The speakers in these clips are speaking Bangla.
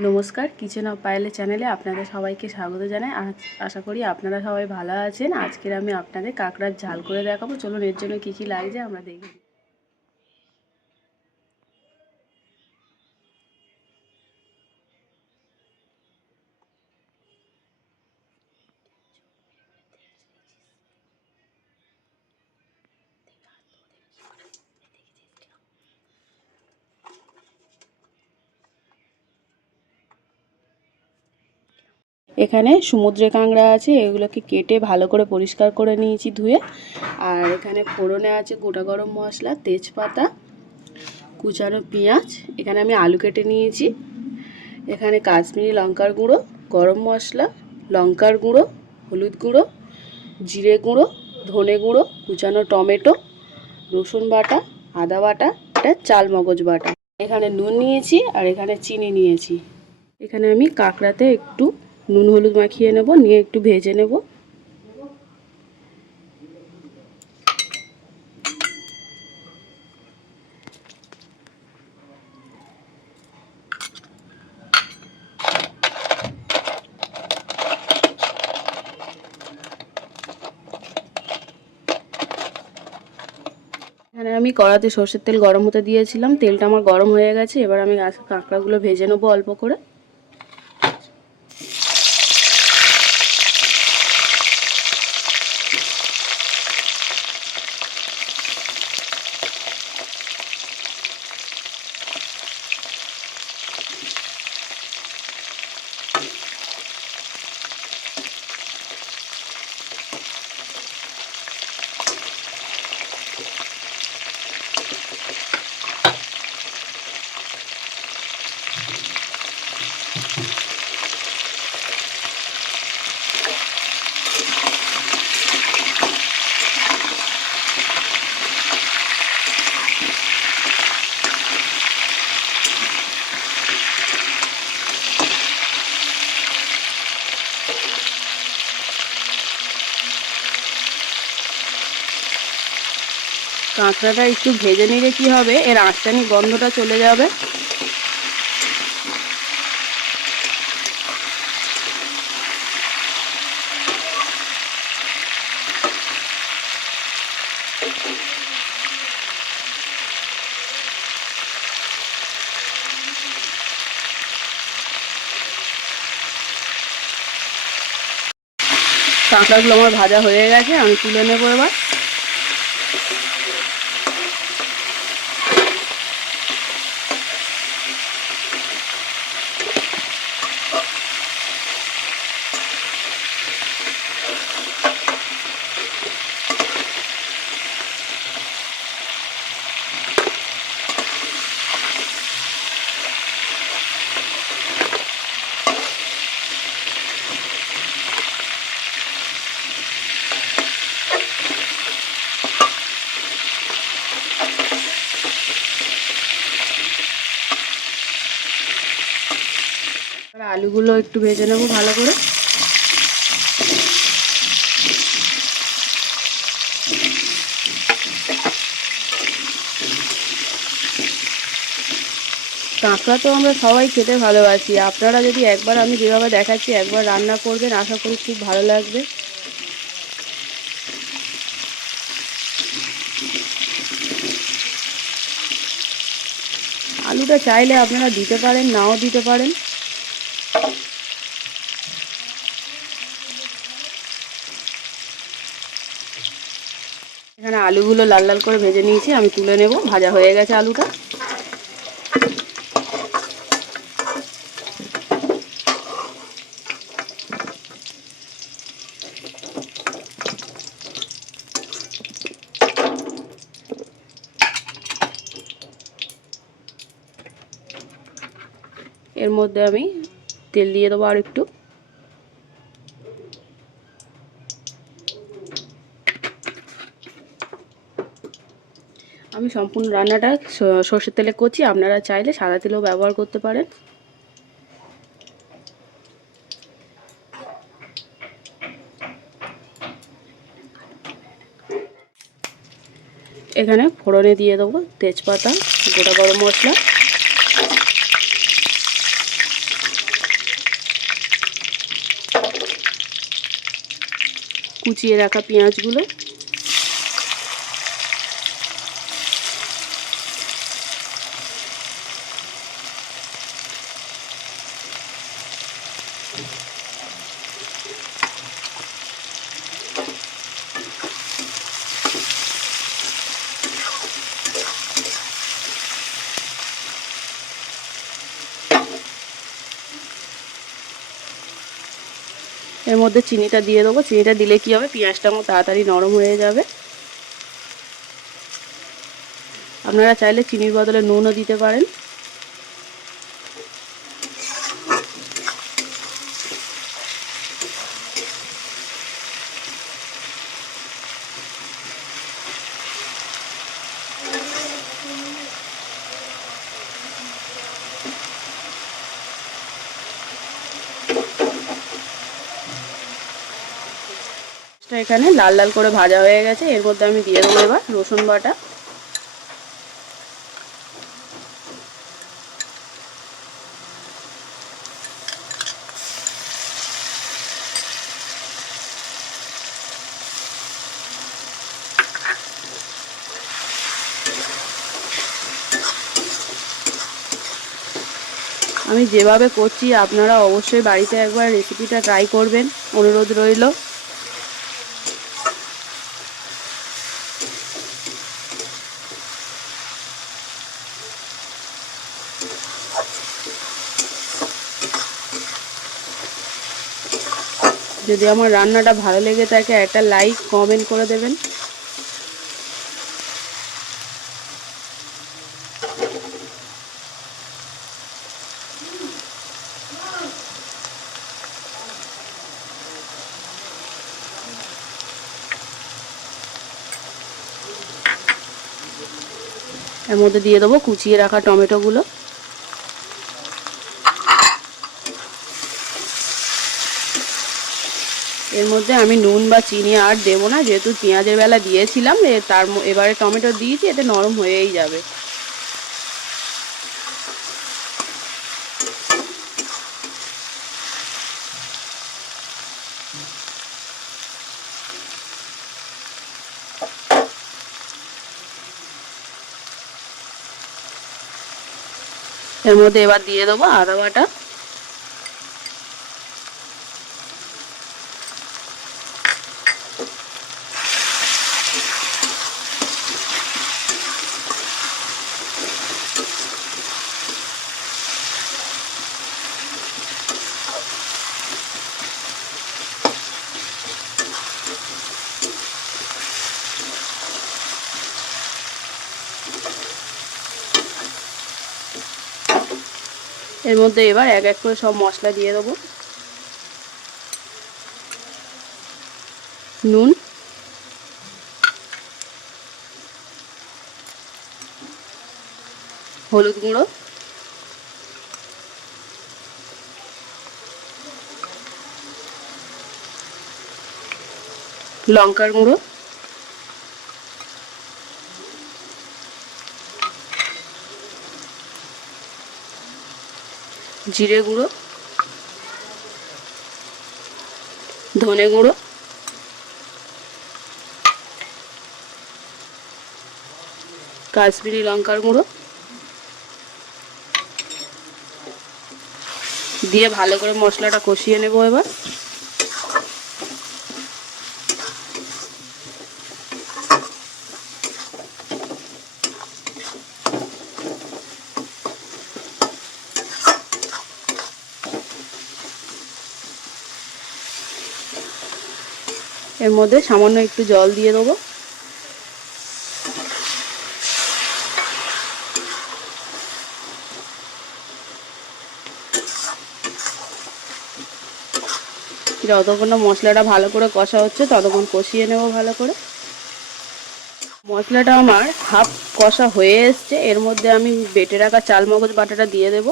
নমস্কার, কিচেন অফ পায়েলে চ্যানেলে আপনাদের সবাইকে স্বাগত জানাই। আশা করি আপনারা সবাই ভালো আছেন। আজকের আমি আপনাদের কাঁকড়ার ঝাল করে দেখাবো। চলুন এর জন্য কী কী লাগছে আমরা দেখি। এখানে সমুদ্রে কাঁকড়া আছে, এগুলোকে কেটে ভালো করে পরিষ্কার করে নিয়েছি ধুয়ে। আর এখানে ফোড়নে আছে গোটা গরম মশলা, তেজপাতা, কুচানো পেঁয়াজ। এখানে আমি আলু কেটে নিয়েছি। এখানে কাশ্মীরি লঙ্কার গুঁড়ো, গরম মশলা, লঙ্কার গুঁড়ো, হলুদ গুঁড়ো, জিরে গুঁড়ো, ধনে গুঁড়ো, কুচানো টমেটো, রসুন বাটা, আদা বাটা, এটা চাল মগজ বাটা। এখানে নুন নিয়েছি আর এখানে চিনি নিয়েছি। এখানে আমি কাঁকড়াতে একটু নুন হলুদ মাখিয়ে নেব, নিয়ে একটু ভেজে নেব। এখানে আমি কড়াতে সর্ষের তেল গরম হতে দিয়েছিলাম, তেলটা আমার গরম হয়ে গেছে। এবার আমি কাঁকড়াগুলো ভেজে নেবো অল্প করে। কাঁকড়াটা একটু ভেজে নিলে কি হবে, এর আঁশটানি গন্ধটা চলে যাবে। কাঁকড়াগুলো আমার ভাজা হয়ে গেছে, আমি তুলে নেবো এবার। আলুগুলো একটু ভেজে নেবো ভালো করে। কাঁকড়া তো আমরা সবাই খেতে ভালোবাসি। আপনারা যদি একবার আমি যেভাবে দেখাচ্ছি একবার রান্না করবেন, আশা করি খুব ভালো লাগবে। আলুটা চাইলে আপনারা দিতে পারেন, নাও দিতে পারেন। এখানে আলুগুলো লাল লাল করে ভেজে নিয়েছি, আমি তুলে নেব। ভাজা হয়ে গেছে আলুটা। এর মধ্যে আমি তেল দিয়ে দেবো আর একটু। আমি সম্পূর্ণ রান্নাটা সর্ষের তেলে করছি, আপনারা চাইলে সাদা তেলও ব্যবহার করতে পারেন। এখানে ফোড়নে দিয়ে দেবো তেজপাতা, গোটা গরম মশলা, কুচিয়ে রাখা পেঁয়াজগুলো। এর মধ্যে চিনিটা দিয়ে দেবো। চিনিটা দিলে কি হবে, পেঁয়াজটা আমার তাড়াতাড়ি নরম হয়ে যাবে। আপনারা চাইলে চিনির বদলে নুনও দিতে পারেন। এখানে লাল লাল করে ভাজা হয়ে গেছে। এর মধ্যে আমি দিয়ে দেবো এবার রসুন বাটা। আমি যেভাবে করছি আপনারা অবশ্যই বাড়িতে একবার রেসিপিটা ট্রাই করবেন, অনুরোধ রইল। যদি আমার রান্নাটা ভালো লেগে থাকে একটা লাইক কমেন্ট করে দেবেন। এর মধ্যে দিয়ে দেবো কুচিয়ে রাখা টমেটোগুলো। এর মধ্যে আমি নুন বা চিনি আর দেবো না, যেহেতু পেঁয়াজের বেলা দিয়েছিলাম। এবারে টমেটো দিয়েছি, এতে নরম হয়েই যাবে। এর মধ্যে এবার দিয়ে দেবো আদা বাটা, এর মধ্যে এবার এক এক করে সব মশলা দিয়ে দেবো। নুন, হলুদ গুঁড়ো, লঙ্কার গুঁড়ো, জিরে গুঁড়ো, ধনে গুঁড়ো, কাশ্মীরি লঙ্কার গুঁড়ো দিয়ে ভালো করে মশলাটা কষিয়ে নেব। এবার এর মধ্যে সামান্য একটু জল দিয়ে দেবো। যতক্ষণ না মশলাটা ভালো করে কষা হচ্ছে ততক্ষণ কষিয়ে নেব ভালো করে। মশলাটা আমার হাফ কষা হয়ে এসছে। এর মধ্যে আমি বেটে রাখা চালমগজ বাটাটা দিয়ে দেব।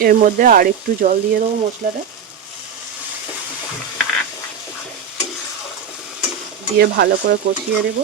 এর মধ্যে আর একটু জল দিয়ে দেবো মশলাটা, দিয়ে ভালো করে কষিয়ে নেব।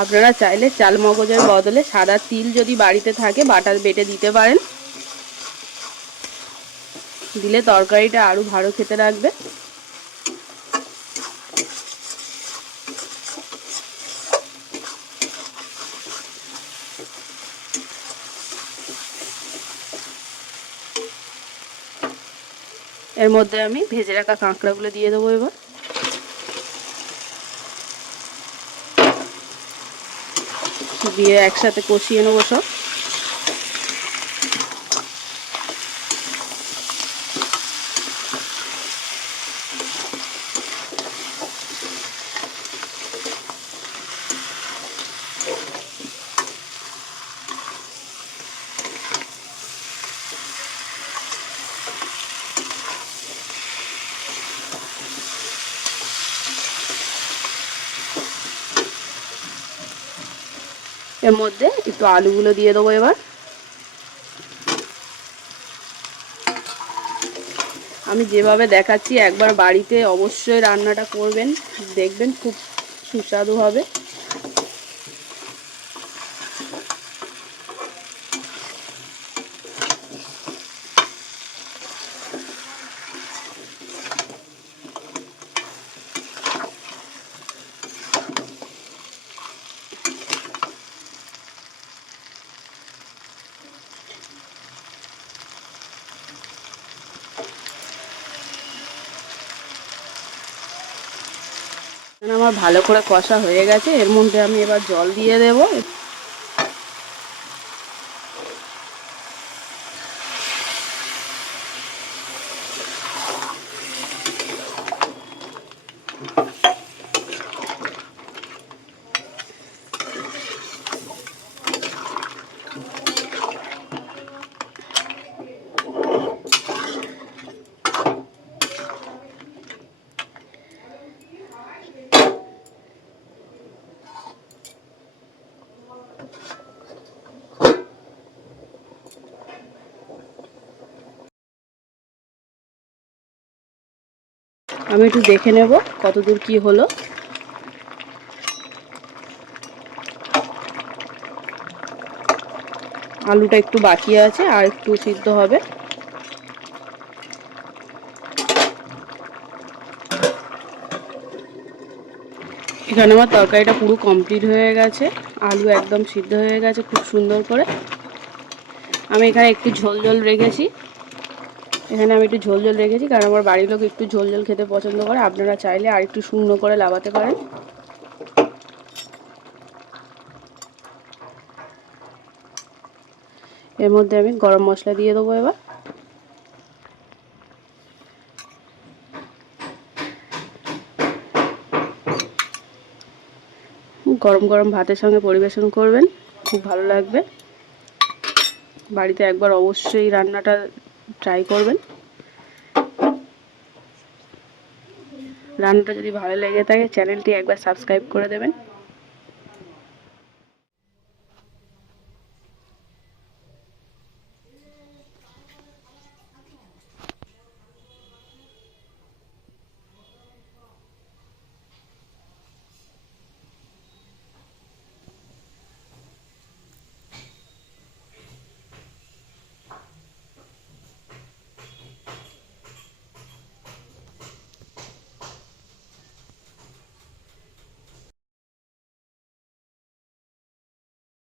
আপনারা চাইলে চাল মগজের বদলে সাদা তিল যদি বাড়িতে থাকে বাটা বেটে দিতে পারেন, দিলে তরকারিটা আরো ভালো খেতে লাগবে। এর মধ্যে আমি ভেজে রাখা কাঁকড়াগুলো দিয়ে দেবো এবার। দিয়ে একসাথে কষিয়ে নেবো সব। এর মধ্যে একটু আলুগুলো দিয়ে দেবো এবার। আমি যেভাবে দেখাচ্ছি একবার বাড়িতে অবশ্যই রান্নাটা করবেন, দেখবেন খুব সুস্বাদু হবে। আমার ভালো করে কষা হয়ে গেছে, এর মধ্যে আমি এবার জল দিয়ে দেব। আমি একটু দেখে নেব কতদূর কি হলো। আলুটা একটু বাকি আছে, আর একটু সিদ্ধ হবে। এখানে আমার তরকারিটা পুরো কমপ্লিট হয়ে গেছে, আলু একদম সিদ্ধ হয়ে গেছে খুব সুন্দর করে। আমি এখানে একটু ঝোল ঝোল রেখেছি, কারণ আমার বাড়ির লোক একটু ঝোল ঝোল খেতে পছন্দ করে। আপনারা চাইলে আর একটু শুকনো করে লাগাতে পারেন। এর মধ্যে আমি গরম মশলা দিয়ে দেবো এবার। গরম গরম ভাতের সঙ্গে পরিবেশন করবেন, খুব ভালো লাগবে। বাড়িতে একবার অবশ্যই রান্নাটা ট্রাই করবেন। রান্নাটা যদি ভালো লেগে থাকে চ্যানেলটি একবার সাবস্ক্রাইব করে দেবেন।